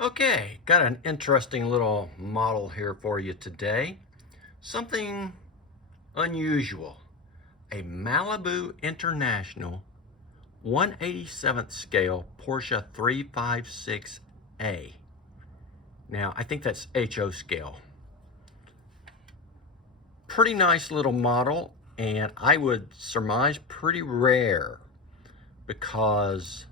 Okay, got an interesting little model here for you today. Something unusual. A Malibu International 1/87th scale Porsche 356A. Now, I think that's HO scale. Pretty nice little model, and I would surmise pretty rare because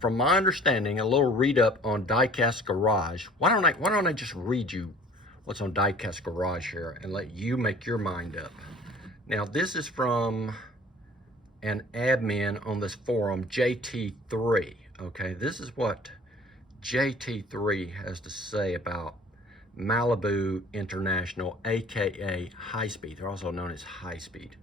from my understanding, a little read up on Diecast Garage. Why don't I just read you what's on Diecast Garage here and let you make your mind up. Now, this is from an admin on this forum, JT3. Okay, this is what JT3 has to say about Malibu International, aka High Speed. They're also known as High Speed.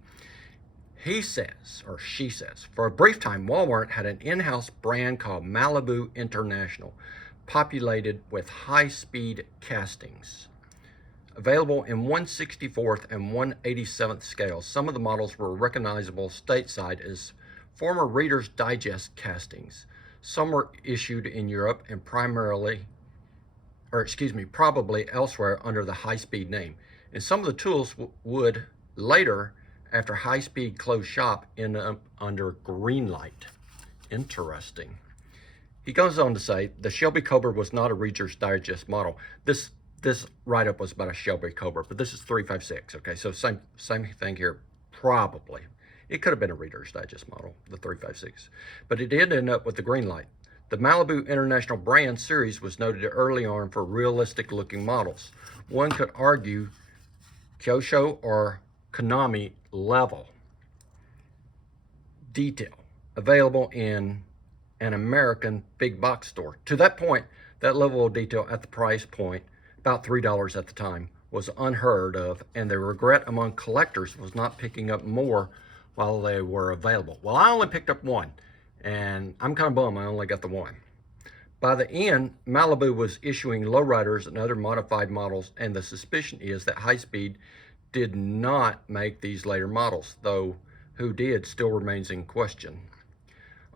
He says, or she says, for a brief time, Walmart had an in-house brand called Malibu International, populated with high-speed castings. Available in 1/64th and 1/87th scales, some of the models were recognizable stateside as former Reader's Digest castings. Some were issued in Europe and probably elsewhere under the High Speed name. And some of the tools would later, after High Speed closed shop, end up under Greenlight. Interesting. He goes on to say, the Shelby Cobra was not a Reader's Digest model. This write-up was about a Shelby Cobra, but this is 356, okay? So same thing here, probably. It could have been a Reader's Digest model, the 356, but it did end up with the Greenlight. The Malibu International brand series was noted early on for realistic-looking models. One could argue Kyosho or Konami level detail available in an American big box store. To that point, that level of detail at the price point, about $3 at the time, was unheard of, and the regret among collectors was not picking up more while they were available. Well, I only picked up one, and I'm kind of bummed I only got the one. By the end, Malibu was issuing lowriders and other modified models, and the suspicion is that High Speed did not make these later models, though who did still remains in question.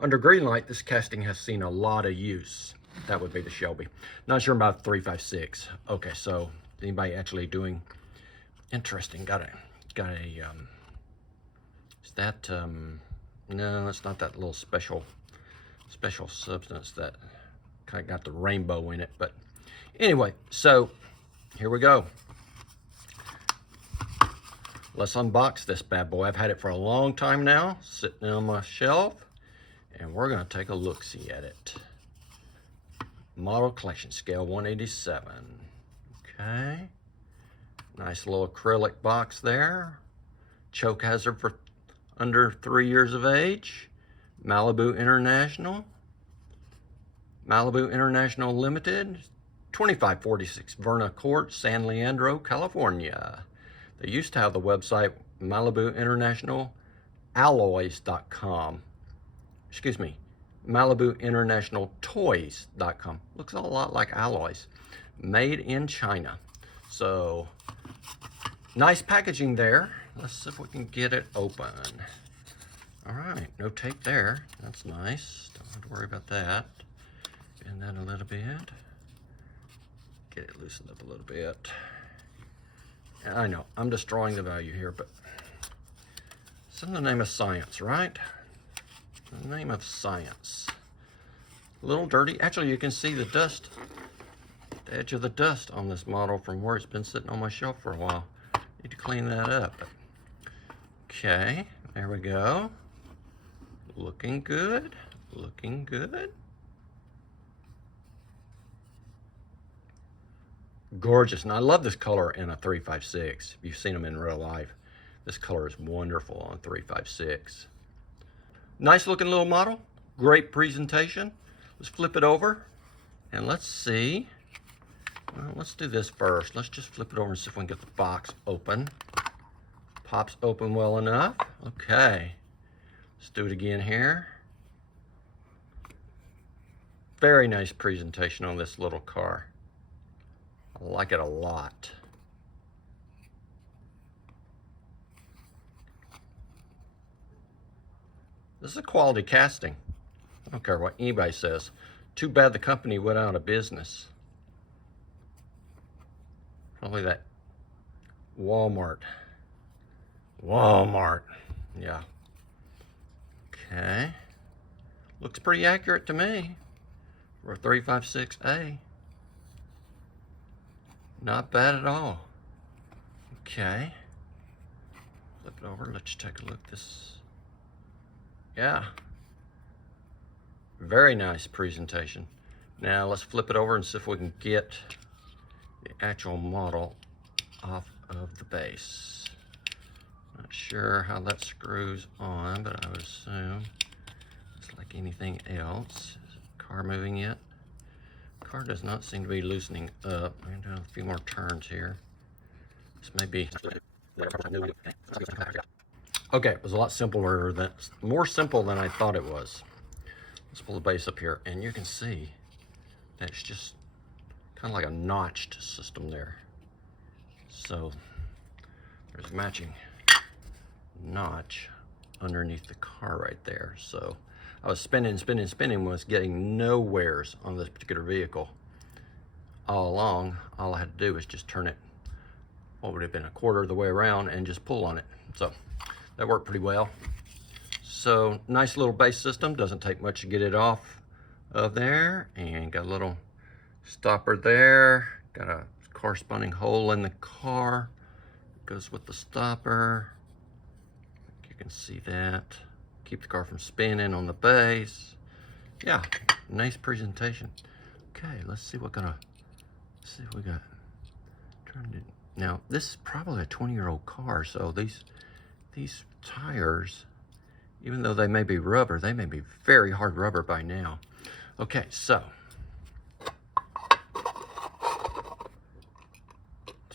Under Greenlight, this casting has seen a lot of use. That would be the Shelby. Not sure about 356. Okay, so anybody actually doing interesting? Got a is that no, it's not that little special substance that kind of got the rainbow in it. But anyway, so here we go. Let's unbox this bad boy. I've had it for a long time now, sitting on my shelf, and we're gonna take a look-see at it. Model collection, scale 1/87. Okay. Nice little acrylic box there. Choke hazard for under 3 years of age. Malibu International. Malibu International Limited. 2546 Verna Court, San Leandro, California. They used to have the website Malibu International Alloys.com. Excuse me, Malibu International Toys.com. Looks a lot like alloys. Made in China. So, nice packaging there. Let's see if we can get it open. All right, no tape there. That's nice. Don't have to worry about that. Bend that a little bit. Get it loosened up a little bit. I know, I'm destroying the value here, but it's in the name of science, right? In the name of science. A little dirty. Actually, you can see the dust, the edge of the dust on this model from where it's been sitting on my shelf for a while. Need to clean that up. Okay, there we go. Looking good, looking good. Gorgeous, and I love this color in a 356. If you've seen them in real life, this color is wonderful on 356. Nice looking little model, great presentation. Let's flip it over and let's see. Well, let's do this first. Let's just flip it over and see if we can get the box open. Pops open well enough. Okay, let's do it again here. Very nice presentation on this little car. I like it a lot. This is a quality casting. I don't care what anybody says. Too bad the company went out of business. Probably that Walmart. Yeah. Okay. Looks pretty accurate to me for a 356A. Not bad at all. Okay. Flip it over. Let's take a look at this. Yeah. Very nice presentation. Now let's flip it over and see if we can get the actual model off of the base. Not sure how that screws on, but I would assume it's like anything else. Is the car moving yet? Car does not seem to be loosening up. I'm gonna do a few more turns here. This may be. Okay, it was a lot simpler than, more simple than I thought it was. Let's pull the base up here, and you can see that it's just kind of like a notched system there. So there's a matching notch underneath the car right there. So I was spinning, was getting no wears on this particular vehicle. All along, all I had to do was just turn it, what would have been a quarter of the way around, and just pull on it. So that worked pretty well. So nice little base system, doesn't take much to get it off of there, and got a little stopper there, got a corresponding hole in the car, goes with the stopper. You can see that. Keep the car from spinning on the base. Yeah, nice presentation. Okay, let's see what we got. Now, this is probably a 20-year-old car, so these tires, even though they may be rubber, they may be very hard rubber by now. Okay, so let's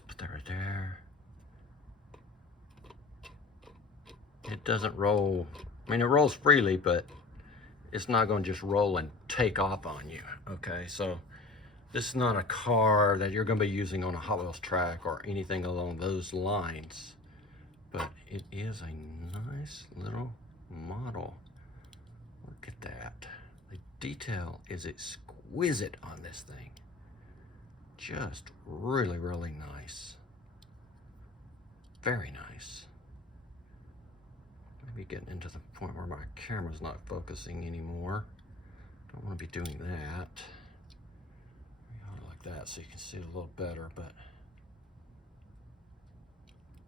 put that right there. It doesn't roll. I mean, it rolls freely, but it's not going to just roll and take off on you. Okay, so this is not a car that you're going to be using on a Hot Wheels track or anything along those lines, but it is a nice little model. Look at that. The detail is exquisite on this thing. Just really, really nice. Very nice. Maybe getting into the point where my camera's not focusing anymore. Don't want to be doing that. Like that so you can see it a little better, but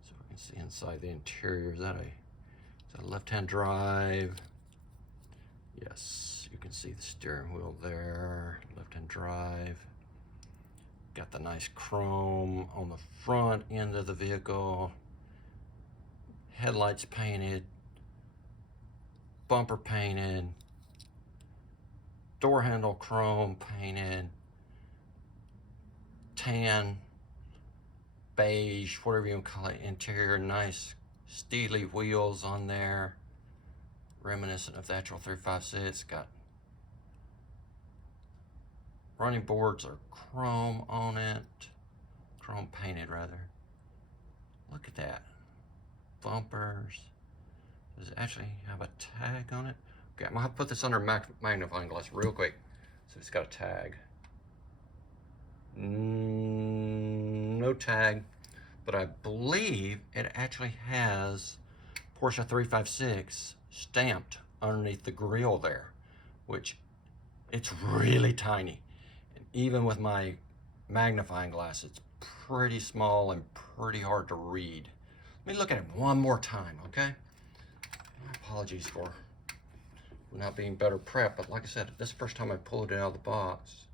so we can see inside the interior. Is that a left-hand drive? Yes, you can see the steering wheel there, left-hand drive. Got the nice chrome on the front end of the vehicle. Headlights painted, bumper painted, door handle chrome painted, tan, beige, whatever you want to call it, interior, nice steely wheels on there, reminiscent of the actual 356. Got running boards are chrome on it, chrome painted rather. Look at that. Bumpers. Does it actually have a tag on it? Okay, I'm gonna have to put this under magnifying glass real quick. So it's got a tag. No tag, but I believe it actually has Porsche 356 stamped underneath the grille there, which it's really tiny. And even with my magnifying glass, it's pretty small and pretty hard to read. Let me look at it one more time, okay? My apologies for not being better prepped, but like I said, this is the first time I pulled it out of the box.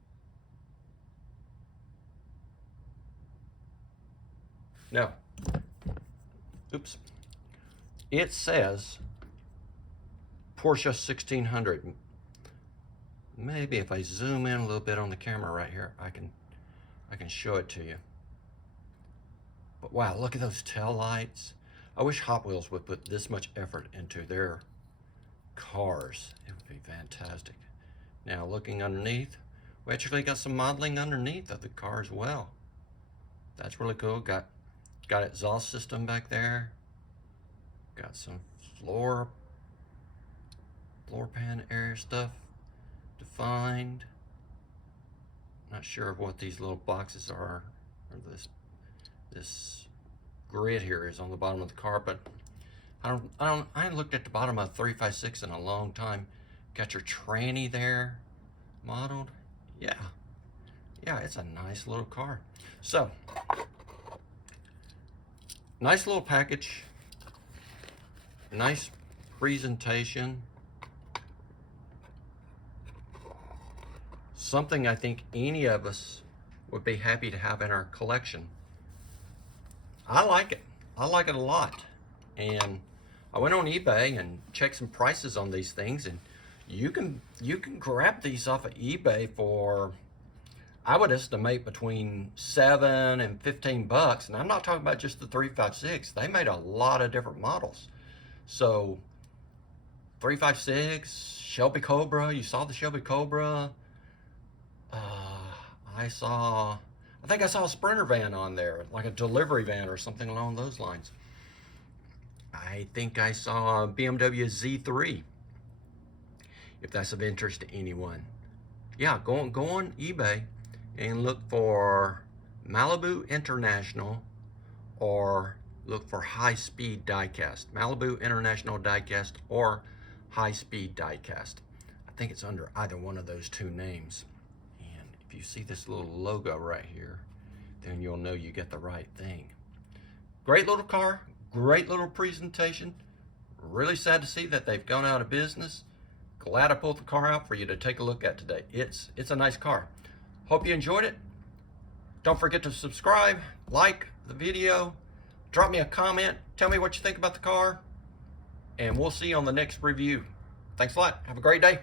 Now, oops, it says Porsche 1600. Maybe if I zoom in a little bit on the camera right here, I can show it to you. But wow, look at those tail lights. I wish Hot Wheels would put this much effort into their cars. It would be fantastic. Now looking underneath, we actually got some modeling underneath of the car as well. That's really cool. Got exhaust system back there. Got some floor pan area stuff defined. Not sure what these little boxes are, or this grid here is on the bottom of the car, but I ain't looked at the bottom of 356 in a long time. Got your tranny there modeled. Yeah, it's a nice little car. So, nice little package, nice presentation. Something I think any of us would be happy to have in our collection. I like it. I like it a lot. And I went on eBay and checked some prices on these things, and you can grab these off of eBay for, I would estimate, between $7 and $15. And I'm not talking about just the 356. They made a lot of different models. So 356, Shelby Cobra, you saw the Shelby Cobra. I think I saw a Sprinter van on there, like a delivery van or something along those lines. I think I saw a BMW Z3, if that's of interest to anyone. Yeah, go on eBay and look for Malibu International, or look for High Speed Diecast. Malibu International Diecast or High Speed Diecast. I think it's under either one of those two names. If you see this little logo right here, then you'll know you get the right thing. Great little car, great little presentation. Really sad to see that they've gone out of business. Glad I pulled the car out for you to take a look at today. It's a nice car. Hope you enjoyed it. Don't forget to subscribe, like the video, drop me a comment, tell me what you think about the car, and we'll see you on the next review. Thanks a lot. Have a great day.